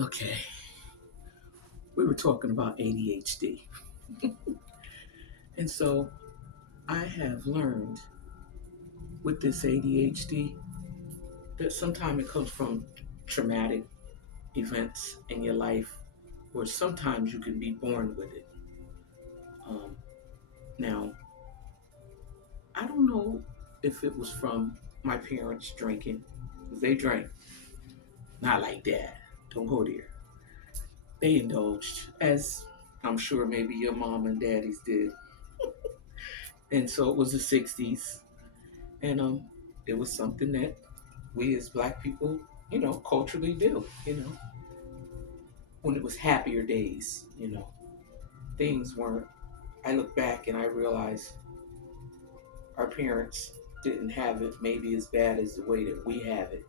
Okay, we were talking about ADHD. And so I have learned with this ADHD that sometimes it comes from traumatic events in your life, or sometimes you can be born with it. Um, Now, I don't know if it was from my parents drinking, 'cause they drank, not like that. Don't go there. They indulged, as I'm sure maybe your mom and daddies did. And so it was the 60s. And it was something that we as black people, culturally do, when it was happier days, things weren't. I look back and I realize our parents didn't have it maybe as bad as the way that we have it.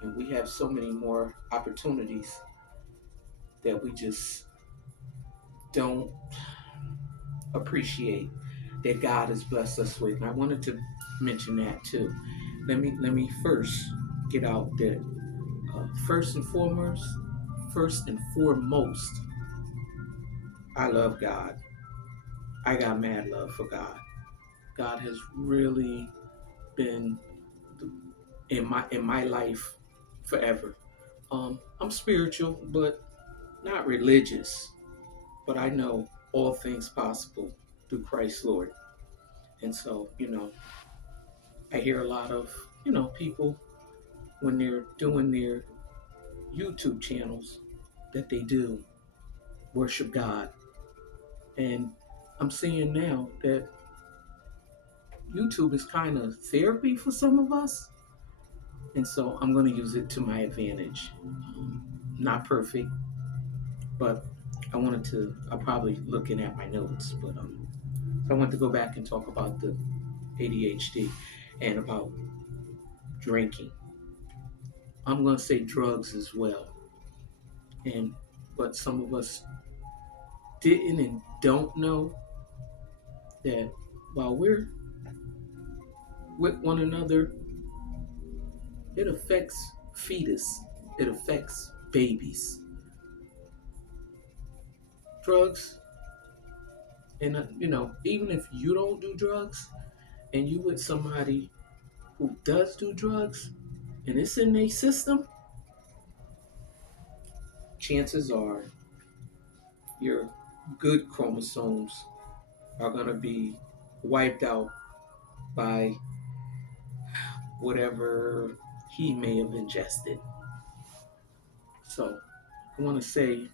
And we have so many more opportunities that we just don't appreciate that God has blessed us with. And I wanted to mention that too. Let me first get out that first and foremost, I love God. I got mad love for God. God has really been in my life forever. I'm spiritual, but not religious. But I know all things possible through Christ Lord. And so, I hear a lot of, people when they're doing their YouTube channels that they do worship God. And I'm seeing now that YouTube is kind of therapy for some of us. And so I'm going to use it to my advantage. Not perfect, but I'm probably looking at my notes, but so I want to go back and talk about the ADHD and about drinking. I'm going to say drugs as well. And but some of us didn't and don't know that while we're with one another, it affects fetus, it affects babies. Drugs, and even if you don't do drugs and you with somebody who does do drugs and it's in their system, chances are your good chromosomes are going to be wiped out by whatever he may have ingested. So I want to say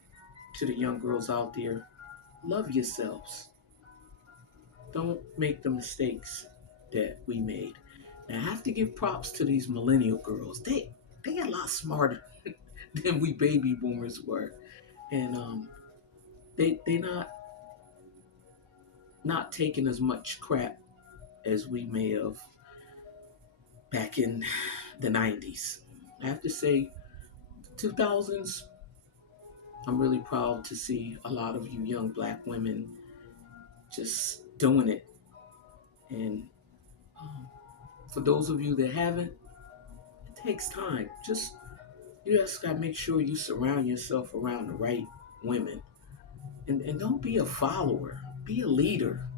to the young girls out there, love yourselves. Don't make the mistakes that we made. Now I have to give props to these millennial girls. They a lot smarter than we baby boomers were, and they not taking as much crap as we may have back in the 90s. I have to say, 2000s. I'm really proud to see a lot of you young black women just doing it. And um, for those of you that haven't, it takes time. You just gotta make sure you surround yourself around the right women, and don't be a follower. Be a leader.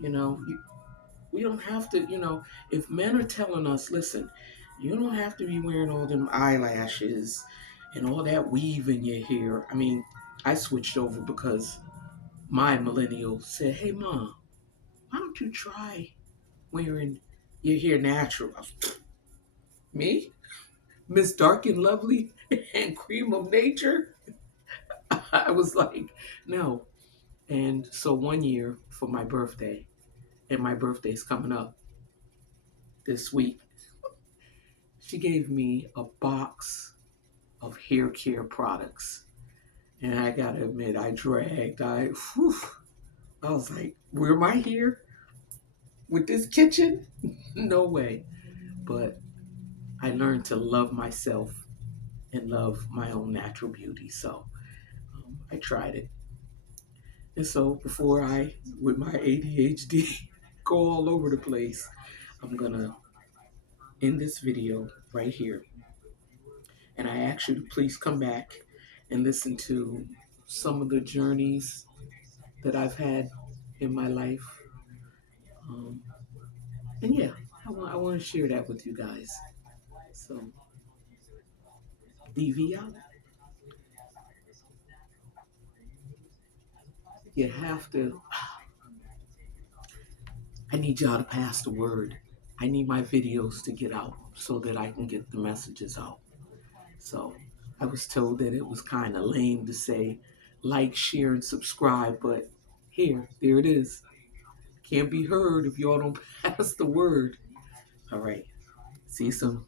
You know, you, we don't have to. If men are telling us, listen, you don't have to be wearing all them eyelashes and all that weave in your hair. I mean, I switched over because my millennial said, "Hey, mom, why don't you try wearing your hair natural?" Me, Miss Dark and Lovely and Cream of Nature. I was like, no. And so one year for my birthday, and my birthday's coming up this week, she gave me a box of hair care products. And I gotta admit, whew, I was like, where am I here with this kitchen? No way. But I learned to love myself and love my own natural beauty. So I tried it. And so before with my ADHD, go all over the place, I'm going to end this video right here. And I ask you to please come back and listen to some of the journeys that I've had in my life. Um, and yeah, I want to share that with you guys. So, DV out. You have to, I need y'all to pass the word. I need my videos to get out so that I can get the messages out. So, I was told that it was kind of lame to say like, share, and subscribe, but there it is. Can't be heard if y'all don't pass the word. All right. See you soon.